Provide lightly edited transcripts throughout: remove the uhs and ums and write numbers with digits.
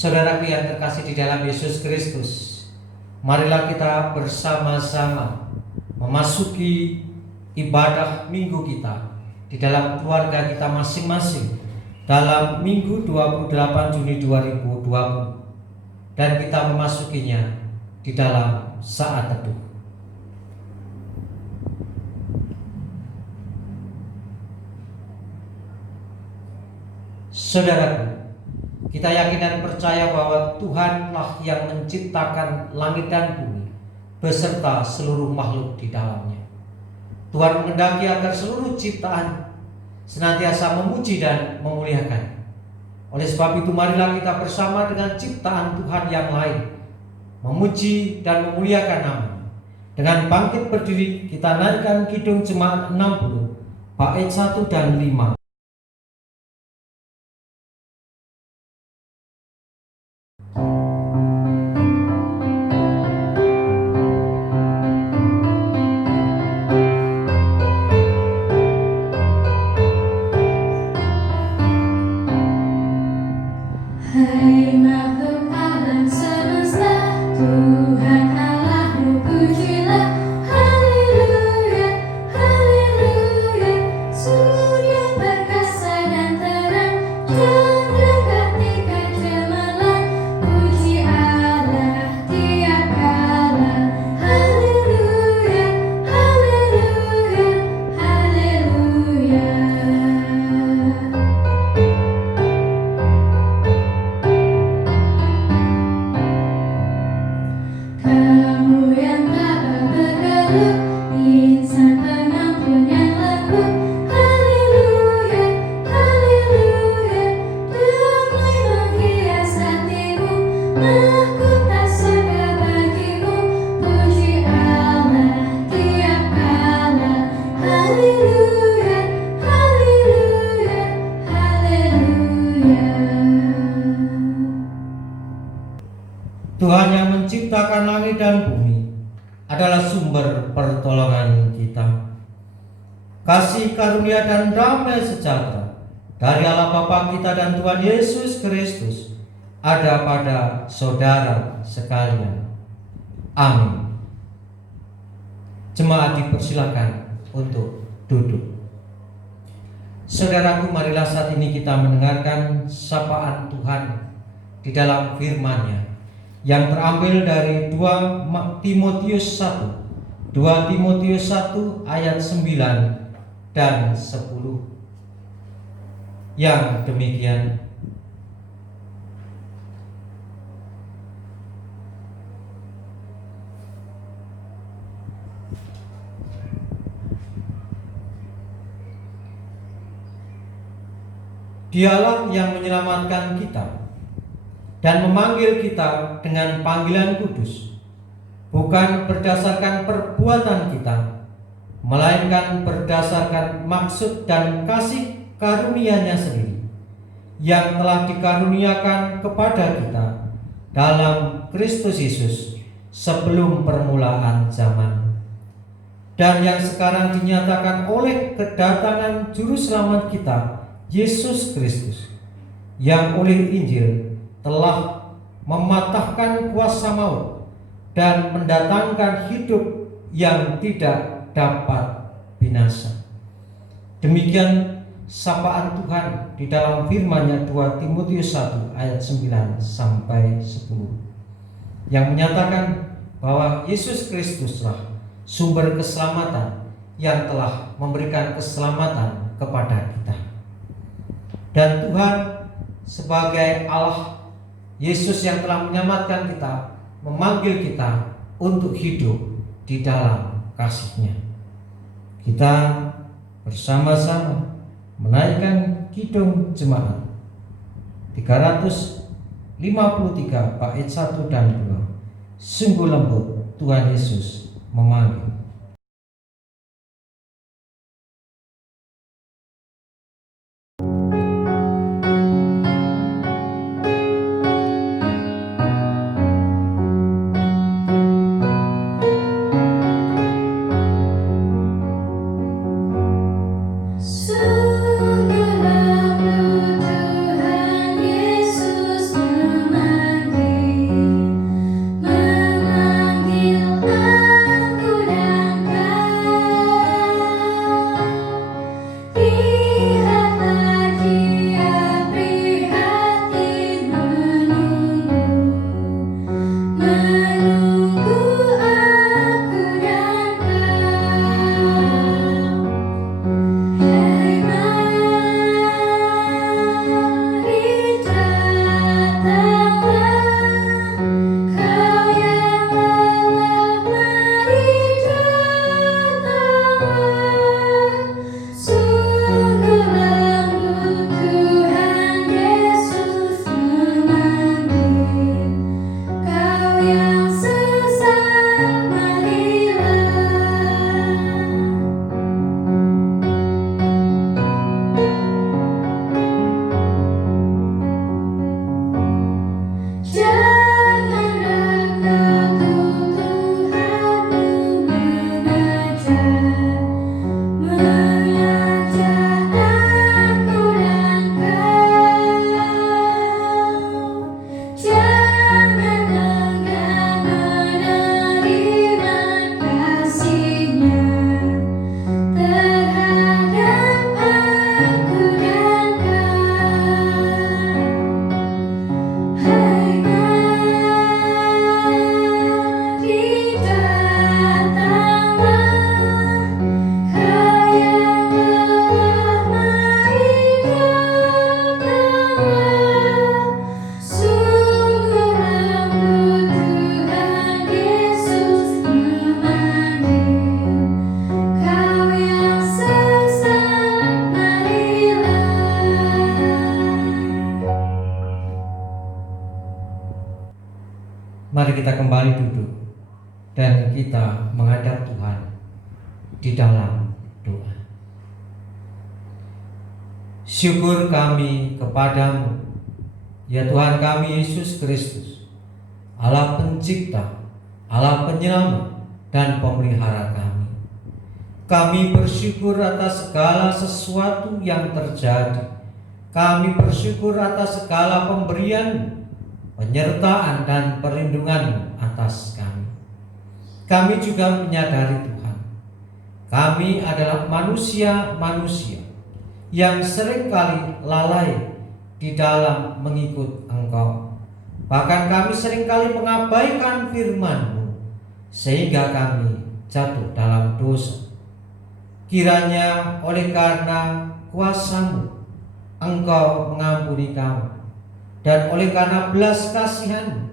Saudaraku yang terkasih di dalam Yesus Kristus, marilah kita bersama-sama memasuki ibadah minggu kita di dalam keluarga kita masing-masing dalam Minggu 28 Juni 2020, dan kita memasukinya di dalam saat teduh. Saudaraku, kita yakin dan percaya bahwa Tuhanlah yang menciptakan langit dan bumi beserta seluruh makhluk di dalamnya. Tuhan menghendaki agar seluruh ciptaan senantiasa memuji dan memuliakan. Oleh sebab itu, marilah kita bersama dengan ciptaan Tuhan yang lain memuji dan memuliakan nama-Nya. Dengan bangkit berdiri, kita naikkan Kidung Jemaat 60 bait 1 dan 5. Hai makhluk alam semesta, Tuhan Allahmu pujilah. Haleluya, haleluya. Surya perkasa dan terang, chandra kartika cemerlang, puji Allah tiap kala. Haleluya, haleluya, haleluya. Kamu yang tabah bergelut, insan pengampun yang lembut. Haleluya, haleluya. Damai menghias hatimu, mahkota surga bagimu. Puji Allah tiap kala. Haleluya, haleluya, haleluya. Tuhan yang menciptakan langit dan bumi adalah sumber pertolongan kita. Kasih karunia dan damai sejahtera dari Allah Bapa kita dan Tuhan Yesus Kristus ada pada saudara sekalian. Amin. Jemaat dipersilakan untuk duduk. Saudaraku, marilah saat ini kita mendengarkan sapaan Tuhan di dalam firman-Nya yang terambil dari 2 Timotius 1 ayat 9 dan 10 yang demikian: Dialah yang menyelamatkan kita dan memanggil kita dengan panggilan kudus, bukan berdasarkan perbuatan kita, melainkan berdasarkan maksud dan kasih karunia-Nya sendiri, yang telah dikaruniakan kepada kita dalam Kristus Yesus sebelum permulaan zaman, dan yang sekarang dinyatakan oleh kedatangan Juru Selamat kita, Yesus Kristus, yang oleh Injil telah mematahkan kuasa maut dan mendatangkan hidup yang tidak dapat binasa. Demikian sapaan Tuhan di dalam firman-Nya 2 Timotius 1 ayat 9 sampai 10, yang menyatakan bahwa Yesus Kristuslah sumber keselamatan yang telah memberikan keselamatan kepada kita. Dan Tuhan sebagai Allah Yesus yang telah menyelamatkan kita, memanggil kita untuk hidup di dalam kasih-Nya. Kita bersama-sama menaikkan Kidung Jemaat 353 bait 1 dan 2. Sungguh lembut Tuhan Yesus memanggil. Sungguh lembut Tuhan Yesus memanggil. Mari kita kembali duduk dan kita menghadap Tuhan di dalam doa. Syukur kami kepadamu, ya Tuhan kami Yesus Kristus, Allah pencipta, Allah penyelamat dan pemelihara kami. Kami bersyukur atas segala sesuatu yang terjadi. Kami bersyukur atas segala pemberian, penyertaan dan perlindungan atas kami. Kami juga menyadari Tuhan, kami adalah manusia-manusia yang seringkali lalai di dalam mengikut Engkau. Bahkan kami seringkali mengabaikan firman-Mu sehingga kami jatuh dalam dosa. Kiranya oleh karena kuasa-Mu Engkau mengampuni kami, dan oleh karena belas kasihan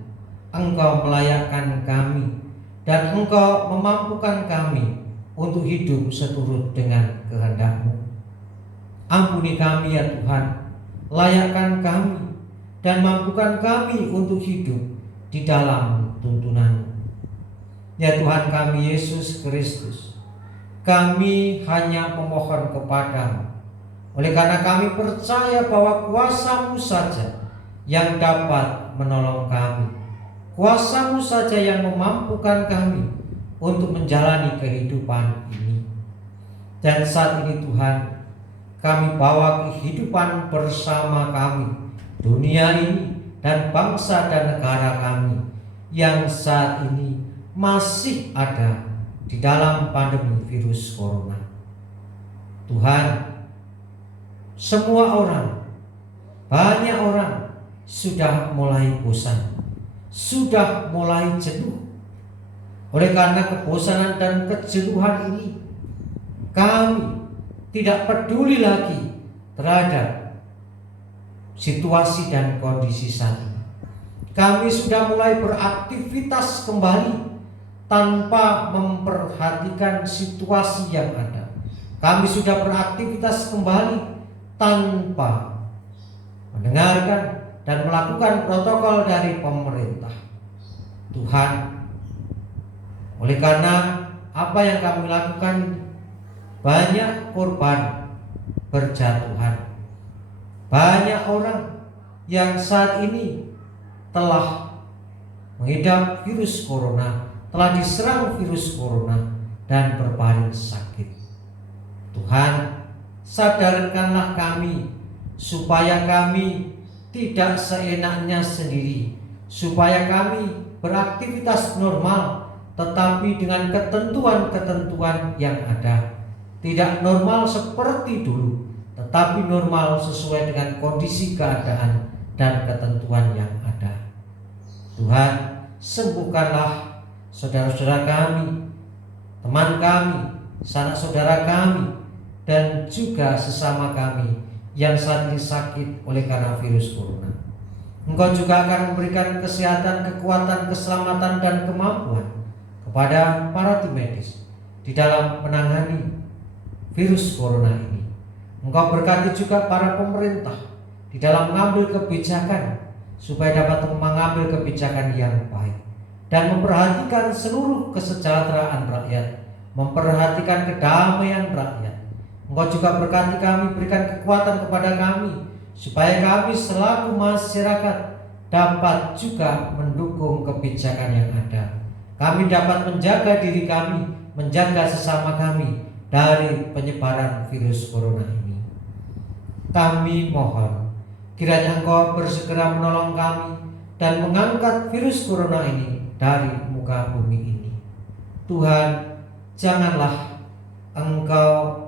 Engkau melayakkan kami, dan Engkau memampukan kami untuk hidup seturut dengan kehendak-Mu. Ampuni kami ya Tuhan, layakkan kami dan mampukan kami untuk hidup di dalam tuntunan-Mu. Ya Tuhan kami Yesus Kristus, kami hanya memohon kepadamu, oleh karena kami percaya bahwa kuasa-Mu saja yang dapat menolong kami. Kuasa-Mu saja yang memampukan kami untuk menjalani kehidupan ini. Dan saat ini Tuhan, kami bawa kehidupan bersama kami, dunia ini dan bangsa dan negara kami yang saat ini masih ada di dalam pandemi virus corona. Tuhan, semua orang, banyak orang sudah mulai bosan, sudah mulai jenuh. Oleh karena kebosanan dan kejenuhan ini, kami tidak peduli lagi terhadap situasi dan kondisi saat ini. Kami sudah mulai beraktivitas kembali tanpa memperhatikan situasi yang ada. Kami sudah beraktivitas kembali tanpa mendengarkan dan melakukan protokol dari pemerintah. Tuhan, oleh karena apa yang kami lakukan, banyak korban berjatuhan. Banyak orang yang saat ini telah mengidap virus corona, telah diserang virus corona dan berbaring sakit. Tuhan, sadarkanlah kami supaya kami tidak seenaknya sendiri, supaya kami beraktivitas normal tetapi dengan ketentuan-ketentuan yang ada. Tidak normal seperti dulu, tetapi normal sesuai dengan kondisi keadaan dan ketentuan yang ada. Tuhan, sembuhkanlah saudara-saudara kami, teman kami, sanak saudara kami, dan juga sesama kami yang saat ini sakit oleh karena virus corona. Engkau juga akan memberikan kesehatan, kekuatan, keselamatan, dan kemampuan kepada para tim medis di dalam menangani virus corona ini. Engkau berkati juga para pemerintah di dalam mengambil kebijakan supaya dapat mengambil kebijakan yang baik dan memperhatikan seluruh kesejahteraan rakyat, memperhatikan kedamaian rakyat. Engkau juga berkati kami, berikan kekuatan kepada kami supaya kami selaku masyarakat dapat juga mendukung kebijakan yang ada. Kami dapat menjaga diri kami, menjaga sesama kami dari penyebaran virus corona ini. Kami mohon kiranya Engkau bersegera menolong kami dan mengangkat virus corona ini dari muka bumi ini. Tuhan, janganlah Engkau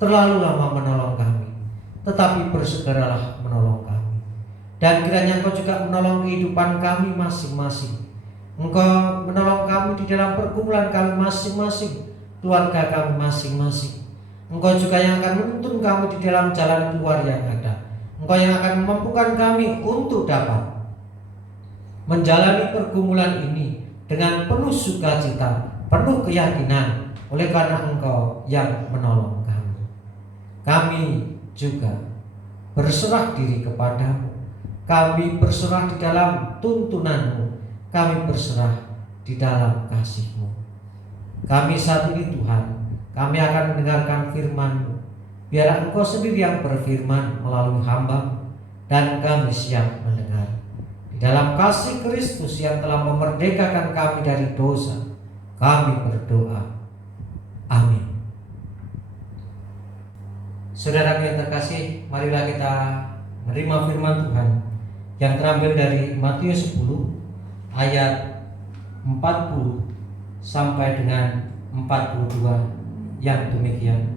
terlalu lama menolong kami, tetapi bersegeralah menolong kami. Dan kiranya Engkau juga menolong kehidupan kami masing-masing. Engkau menolong kami di dalam pergumulan kami masing-masing, keluarga kami masing-masing. Engkau juga yang akan menuntun kami di dalam jalan keluar yang ada. Engkau yang akan memampukan kami untuk dapat menjalani pergumulan ini dengan penuh sukacita, penuh keyakinan, oleh karena Engkau yang menolong kami. Kami juga berserah diri kepadamu. Kami berserah di dalam tuntunan-Mu. kami berserah di dalam kasih-Mu. Kami saat ini Tuhan, kami akan mendengarkan firman-Mu. Biar Engkau sendiri yang berfirman melalui hamba-Mu, dan kami siap mendengar. Di dalam kasih Kristus yang telah memerdekakan kami dari dosa, kami berdoa. Amin. Saudara yang terkasih, marilah kita menerima firman Tuhan yang terambil dari Matius 10 ayat 40 sampai dengan 42 yang demikian.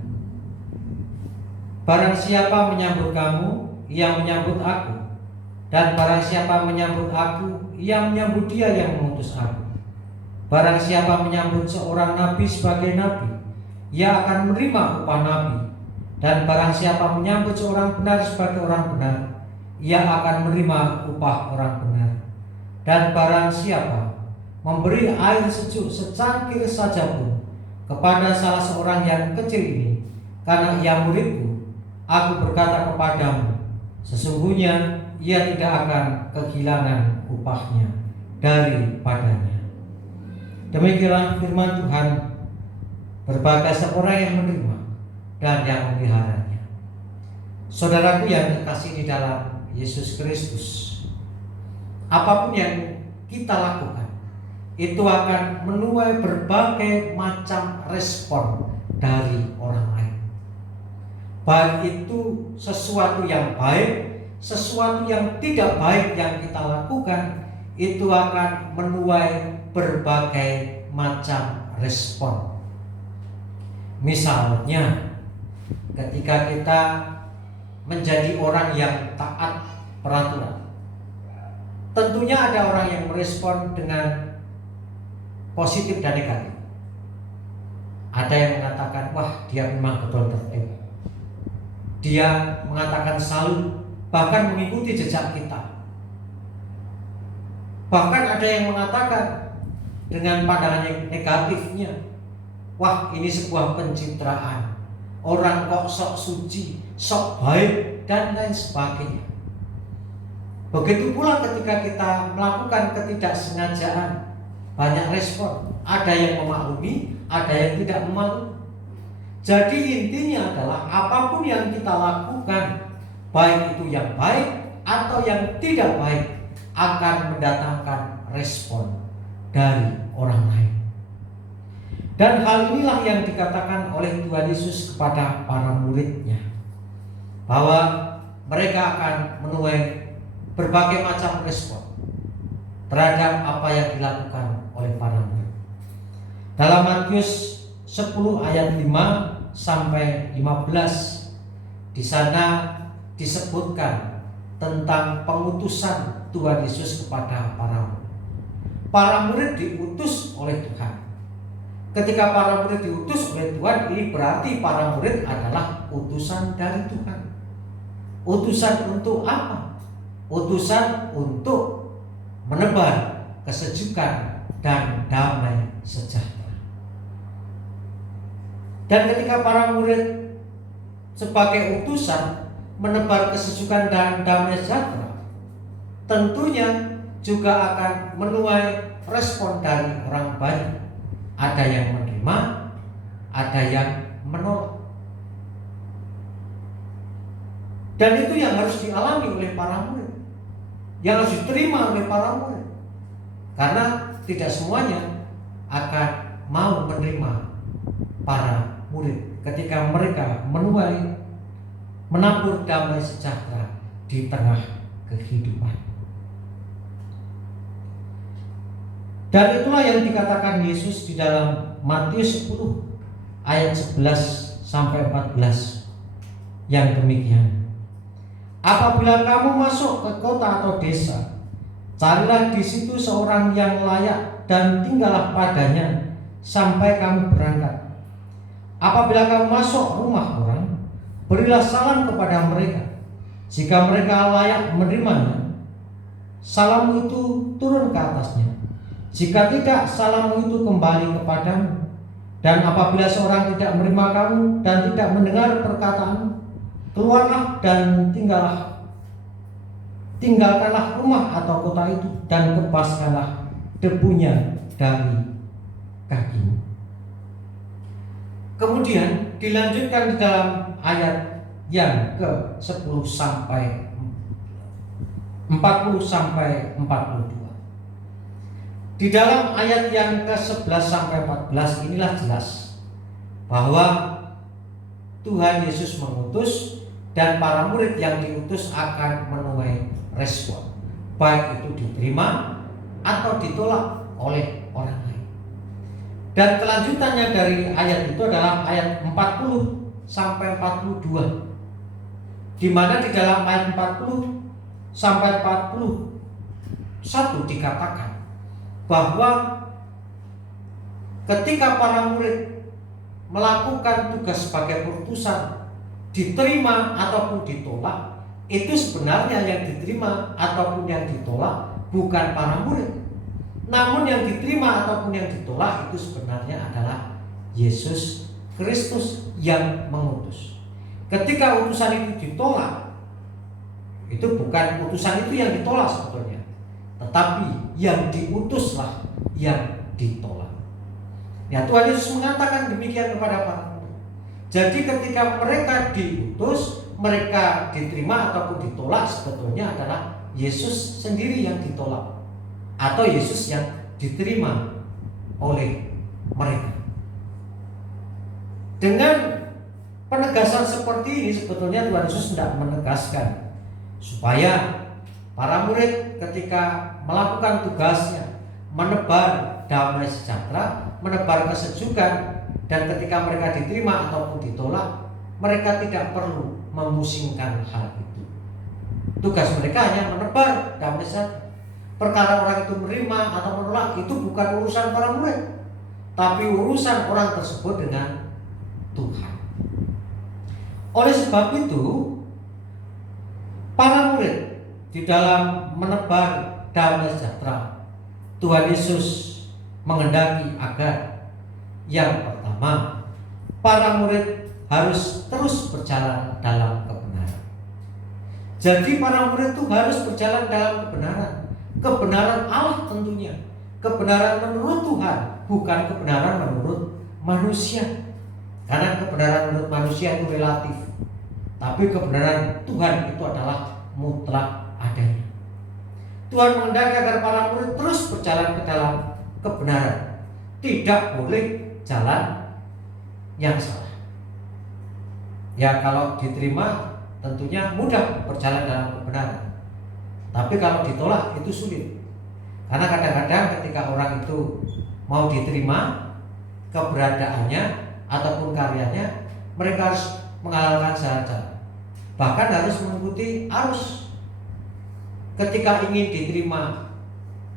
Barang siapa menyambut kamu, ia menyambut aku. Dan barang siapa menyambut aku, ia menyambut dia yang mengutus aku. Barang siapa menyambut seorang nabi sebagai nabi, ia akan menerima upah nabi. Dan barang siapa menyambut seorang benar sebagai orang benar, ia akan menerima upah orang benar. Dan barang siapa memberi air sejuk secangkir saja pun kepada salah seorang yang kecil ini, karena ia muridku, aku berkata kepadamu, sesungguhnya ia tidak akan kehilangan upahnya daripadanya. Demikianlah firman Tuhan. Berbahagia seorang yang menerima dan yang memeliharanya. Saudaraku yang terkasih di dalam Yesus Kristus, apapun yang kita lakukan itu akan menuai berbagai macam respon dari orang lain. Baik itu sesuatu yang baik, sesuatu yang tidak baik yang kita lakukan, itu akan menuai berbagai macam respon. Misalnya, ketika kita menjadi orang yang taat peraturan, tentunya ada orang yang merespon dengan positif dan negatif. Ada yang mengatakan, wah dia memang betul tertib. Dia mengatakan salut, bahkan mengikuti jejak kita. Bahkan ada yang mengatakan dengan pandangan yang negatifnya, wah ini sebuah pencitraan, orang kok sok suci, sok baik, dan lain sebagainya. Begitu pula ketika kita melakukan ketidaksengajaan, banyak respon. Ada yang memaklumi, ada yang tidak memaklumi. Jadi intinya adalah apapun yang kita lakukan, baik itu yang baik atau yang tidak baik, akan mendatangkan respon dari orang lain. Dan hal inilah yang dikatakan oleh Tuhan Yesus kepada para muridnya, bahwa mereka akan menuai berbagai macam respon terhadap apa yang dilakukan oleh para murid. Dalam Matius 10 ayat 5 sampai 15, di sana disebutkan tentang pengutusan Tuhan Yesus kepada para murid. Para murid diutus oleh Tuhan. Ketika para murid diutus oleh Tuhan, ini berarti para murid adalah utusan dari Tuhan. Utusan untuk apa? Utusan untuk menebar kesejukan dan damai sejahtera. Dan ketika para murid sebagai utusan menebar kesejukan dan damai sejahtera, tentunya juga akan menuai respon dari orang banyak. Ada yang menerima, ada yang menolak. Dan itu yang harus dialami oleh para murid, yang harus diterima oleh para murid. Karena tidak semuanya akan mau menerima para murid ketika mereka menuai, menabur damai sejahtera di tengah kehidupan. Dan itulah yang dikatakan Yesus di dalam Matius 10 ayat 11 sampai 14 yang demikian. Apabila kamu masuk ke kota atau desa, carilah di situ seorang yang layak dan tinggallah padanya sampai kamu berangkat. Apabila kamu masuk rumah orang, berilah salam kepada mereka. Jika mereka layak menerimanya, salammu itu turun ke atasnya. Jika tidak, salammu itu kembali kepadamu. Dan apabila seorang tidak menerima kamu dan tidak mendengar perkataanmu, keluarlah dan tinggalkanlah rumah atau kota itu dan bebaskanlah debunya dari kakimu. Kemudian dilanjutkan di dalam ayat yang ke-10 sampai 40 sampai 42. Di dalam ayat yang ke-11 sampai 14 inilah jelas bahwa Tuhan Yesus mengutus dan para murid yang diutus akan menuai respon, baik itu diterima atau ditolak oleh orang lain. Dan kelanjutannya dari ayat itu adalah ayat 40 sampai 42, di mana di dalam ayat 40 sampai 41 dikatakan bahwa ketika para murid melakukan tugas sebagai utusan, diterima ataupun ditolak, itu sebenarnya yang diterima ataupun yang ditolak bukan para murid, namun yang diterima ataupun yang ditolak itu sebenarnya adalah Yesus Kristus yang mengutus. Ketika utusan itu ditolak, itu bukan utusan itu yang ditolak sebetulnya, tetapi yang diutuslah yang ditolak. Ya, Tuhan Yesus mengatakan demikian kepada para murid. Jadi ketika mereka diutus, mereka diterima ataupun ditolak, sebetulnya adalah Yesus sendiri yang ditolak atau Yesus yang diterima oleh mereka. Dengan penegasan seperti ini sebetulnya Tuhan Yesus tidak menegaskan supaya para murid ketika melakukan tugasnya menebar damai sejahtera, menebar kesejukan, dan ketika mereka diterima ataupun ditolak, mereka tidak perlu memusingkan hal itu. Tugas mereka hanya menebar damai sejahtera. Perkara orang itu menerima atau menolak itu bukan urusan para murid, tapi urusan orang tersebut dengan Tuhan. Oleh sebab itu, para murid di dalam menebar damai sejahtera, Tuhan Yesus menghendaki agar yang pertama, para murid harus terus berjalan dalam kebenaran. Jadi para murid itu harus berjalan dalam kebenaran. Kebenaran Allah tentunya, kebenaran menurut Tuhan, bukan kebenaran menurut manusia. Karena kebenaran menurut manusia itu relatif, tapi kebenaran Tuhan itu adalah mutlak adanya. Tuhan menghendaki agar para murid terus berjalan ke dalam kebenaran, tidak boleh jalan yang salah. Ya, kalau diterima tentunya mudah berjalan dalam kebenaran, tapi kalau ditolak itu sulit. Karena kadang-kadang ketika orang itu mau diterima keberadaannya ataupun karyanya, mereka harus menghalalkan jalan-jalan, bahkan harus mengikuti arus. Ketika ingin diterima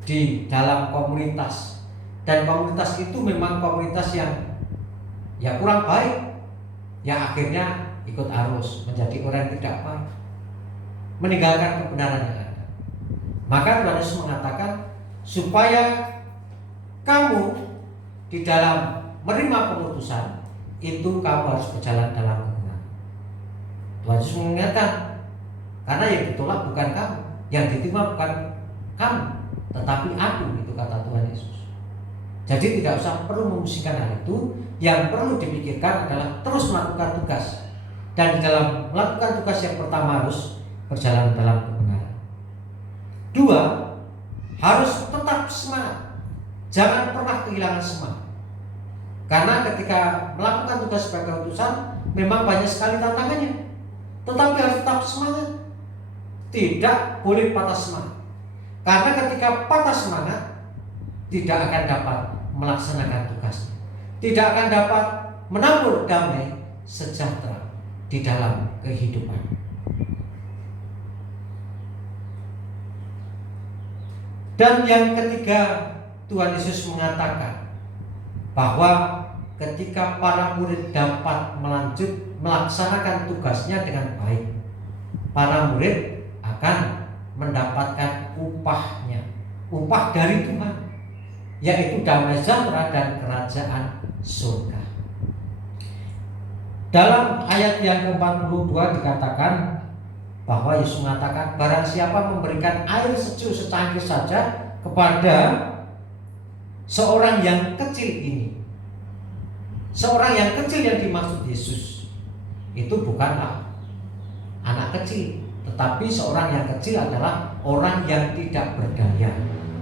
di dalam komunitas, dan komunitas itu memang komunitas yang ya kurang baik, ya akhirnya ikut arus menjadi orang yang tidak baik, meninggalkan kebenaran yang ada. Maka Tuhan Yesus mengatakan supaya kamu di dalam menerima pengutusan itu kamu harus berjalan dalam kebenaran. Tuhan Yesus mengingatkan, karena yang ditolak bukan kamu, yang diterima bukan kamu, tetapi aku, itu kata Tuhan Yesus. Jadi tidak usah perlu memusingkan hal itu. Yang perlu dipikirkan adalah terus melakukan tugas, dan di dalam melakukan tugas yang pertama harus berjalan dalam kebenaran. Dua, harus tetap semangat, jangan pernah kehilangan semangat. Karena ketika melakukan tugas sebagai utusan memang banyak sekali tantangannya, tetapi harus tetap semangat, tidak boleh patah semangat. Karena ketika patah semangat, tidak akan dapat melaksanakan tugasnya, tidak akan dapat menabur damai sejahtera di dalam kehidupan. Dan yang ketiga, Tuhan Yesus mengatakan bahwa ketika para murid dapat melaksanakan tugasnya dengan baik, para murid akan mendapatkan upahnya, upah dari Tuhan, yaitu damai sejahtera dan kerajaan surga. Dalam ayat yang ke-42 dikatakan bahwa Yesus mengatakan, barang siapa memberikan air sejuk secangkir saja kepada seorang yang kecil ini, seorang yang kecil yang dimaksud Yesus itu bukanlah anak kecil, tetapi seorang yang kecil adalah orang yang tidak berdaya,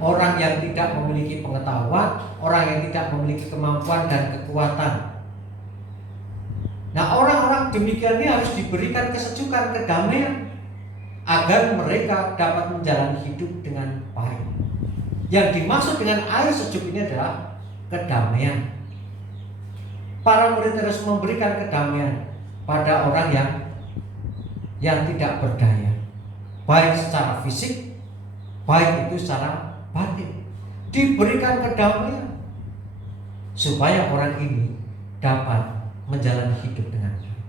orang yang tidak memiliki pengetahuan, orang yang tidak memiliki kemampuan dan kekuatan. Nah, orang-orang demikian ini harus diberikan kesejukan, kedamaian, agar mereka dapat menjalani hidup dengan baik. Yang dimaksud dengan air sejuk ini adalah kedamaian. Para murid harus memberikan kedamaian pada orang yang tidak berdaya, baik secara fisik, baik itu secara batin. Diberikan kedamaian supaya orang ini dapat menjalani hidup dengan baik.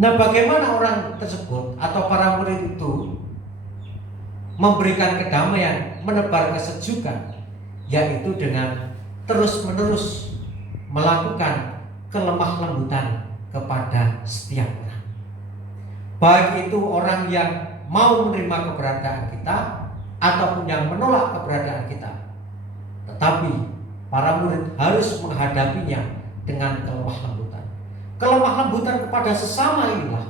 Nah, bagaimana orang tersebut atau para murid itu memberikan kedamaian, menebar kesejukan, yaitu dengan terus-menerus melakukan kelemah lembutan kepada setiap orang. Baik itu orang yang mau menerima keberadaan kita ataupun yang menolak keberadaan kita. Tetapi para murid harus menghadapinya dengan kelemah lembutan. Kelemah lembutan kepada sesama inilah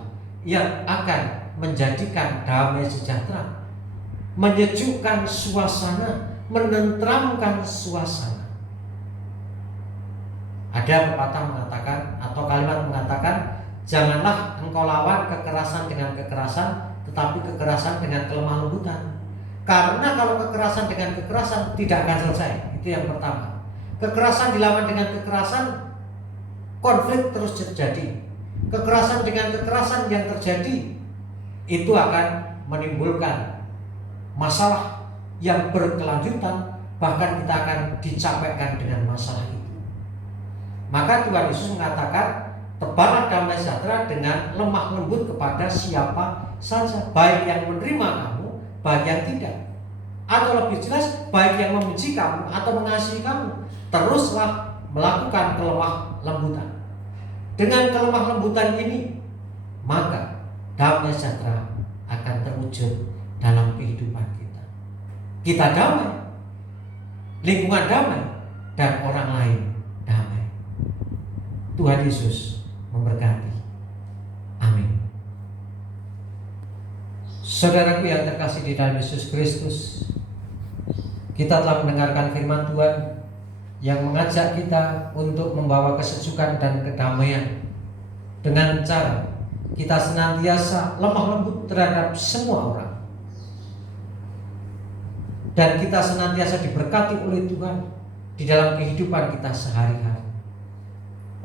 yang akan menjadikan damai sejahtera, menyejukkan suasana, menenteramkan suasana. Ada pepatah mengatakan atau kalimat mengatakan, janganlah engkau lawan kekerasan dengan kekerasan, tetapi kekerasan dengan kelemah lembutan. Karena kalau kekerasan dengan kekerasan tidak akan selesai. Itu yang pertama. Kekerasan dilawan dengan kekerasan, konflik terus terjadi. Kekerasan dengan kekerasan yang terjadi itu akan menimbulkan masalah yang berkelanjutan, bahkan kita akan dicapekkan dengan masalah itu. Maka Tuhan Yesus mengatakan, tebarlah damai sejahtera dengan lemah lembut kepada siapa saja, baik yang menerima kamu, baik yang tidak. Atau lebih jelas, baik yang membenci kamu atau mengasihi kamu, teruslah melakukan kelemah lembutan. Dengan kelemah lembutan ini, maka damai sejahtera akan terwujud dalam kehidupan kita. Kita damai, lingkungan damai, dan orang lain damai. Tuhan Yesus memberkati. Amin. Saudaraku yang terkasih di dalam Yesus Kristus, kita telah mendengarkan firman Tuhan yang mengajak kita untuk membawa kesejukan dan kedamaian dengan cara kita senantiasa lemah lembut terhadap semua orang, dan kita senantiasa diberkati oleh Tuhan di dalam kehidupan kita sehari-hari.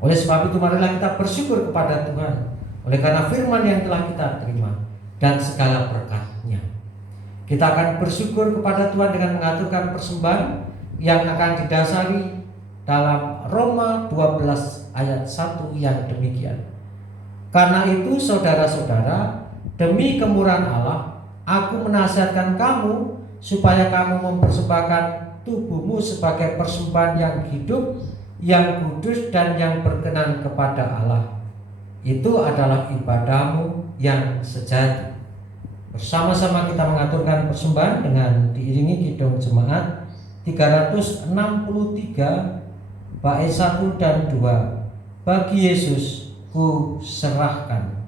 Oleh sebab itu, marilah kita bersyukur kepada Tuhan oleh karena firman yang telah kita terima dan segala berkat-Nya. Kita akan bersyukur kepada Tuhan dengan mengaturkan persembahan yang akan didasari dalam Roma 12 ayat 1 yang demikian. Karena itu saudara-saudara, demi kemurahan Allah, aku menasihatkan kamu supaya kamu mempersembahkan tubuhmu sebagai persembahan yang hidup, yang kudus dan yang berkenan kepada Allah. Itu adalah ibadahmu yang sejati. Bersama-sama kita mengaturkan persembahan dengan diiringi kidung jemaat 363 bait 1 dan 2. Bagi Yesus ku serahkan.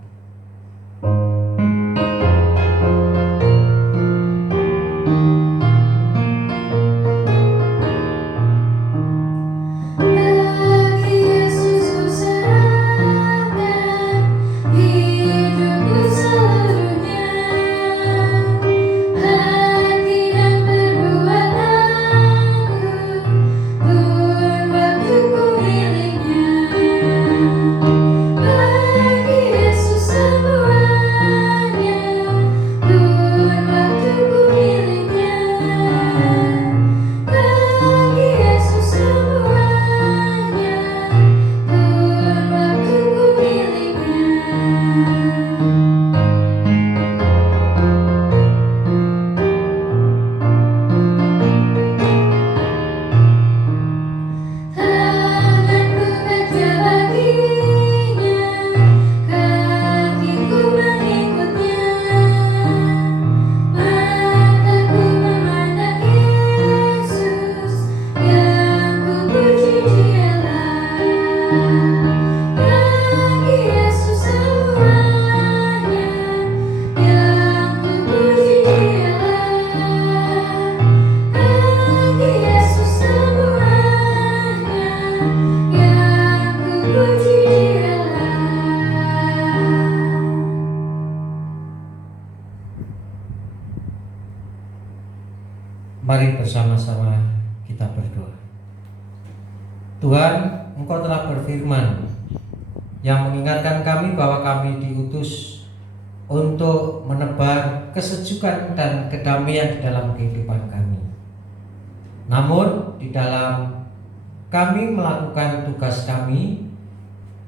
Yesus Mari bersama-sama kita berdoa. Tuhan, Engkau telah berfirman yang mengingatkan kami bahwa kami diutus untuk menebar kesejukan dan kedamaian di dalam kehidupan kami. Namun di dalam kami melakukan tugas kami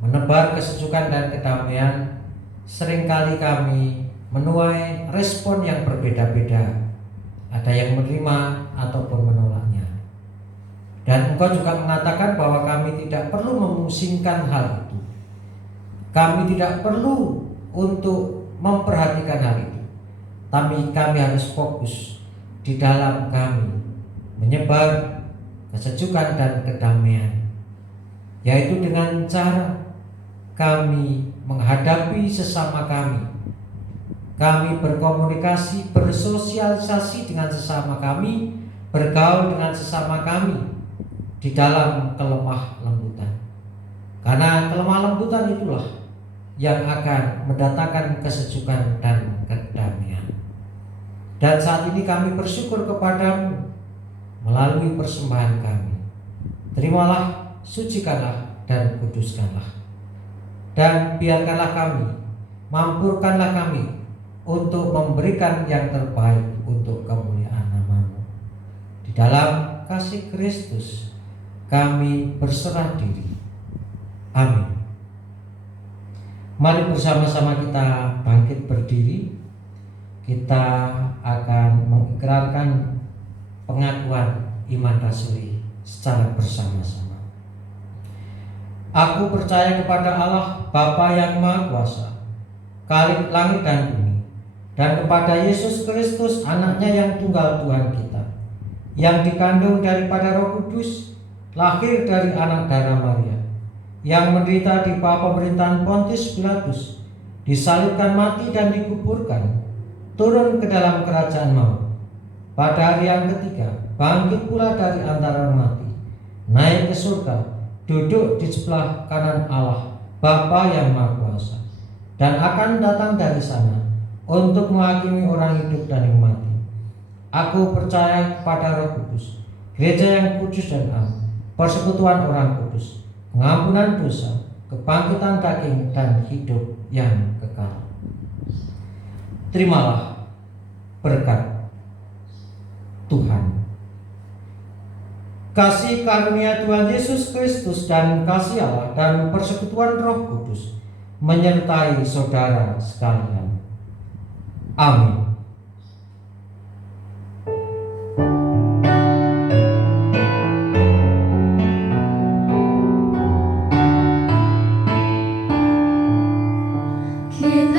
menebar kesejukan dan kedamaian, seringkali kami menuai respon yang berbeda-beda. Ada yang menerima ataupun menolaknya. Dan Engkau juga mengatakan bahwa kami tidak perlu memusingkan hal itu. Kami tidak perlu untuk memperhatikan hal itu. Tapi kami harus fokus di dalam kami menyebar kesejukan dan kedamaian, yaitu dengan cara kami menghadapi sesama kami. Kami berkomunikasi, bersosialisasi dengan sesama kami, bergaul dengan sesama kami di dalam kelemah lembutan. Karena kelemah lembutan itulah yang akan mendatangkan kesejukan dan kedamaian. Dan saat ini kami bersyukur kepadamu melalui persembahan kami. Terimalah, sucikanlah, dan kuduskanlah. Dan biarkanlah kami, mampukanlah kami untuk memberikan yang terbaik untuk kemuliaan nama-Mu. Di dalam kasih Kristus kami berserah diri. Amin. Mari bersama-sama kita bangkit berdiri. Kita akan mengikrarkan pengakuan iman rasuli secara bersama-sama. Aku percaya kepada Allah Bapa yang Maha Kuasa, Khalik langit dan bumi, dan kepada Yesus Kristus anaknya yang tunggal Tuhan kita, yang dikandung daripada Roh Kudus, lahir dari anak darah Maria, yang menderita di bawah pemerintahan Pontius Pilatus, disalibkan, mati dan dikuburkan, turun ke dalam kerajaan maut, pada hari yang ketiga bangkit pula dari antara mati, naik ke surga, duduk di sebelah kanan Allah Bapa yang Maha Kuasa, dan akan datang dari sana untuk menghakimi orang hidup dan yang mati. Aku percaya kepada Roh Kudus, gereja yang kudus dan am, persekutuan orang kudus, pengampunan dosa, kebangkitan daging, dan hidup yang kekal. Terimalah berkat Tuhan. Kasih karunia Tuhan Yesus Kristus dan kasih Allah dan persekutuan Roh Kudus menyertai saudara sekalian. Amin. Kita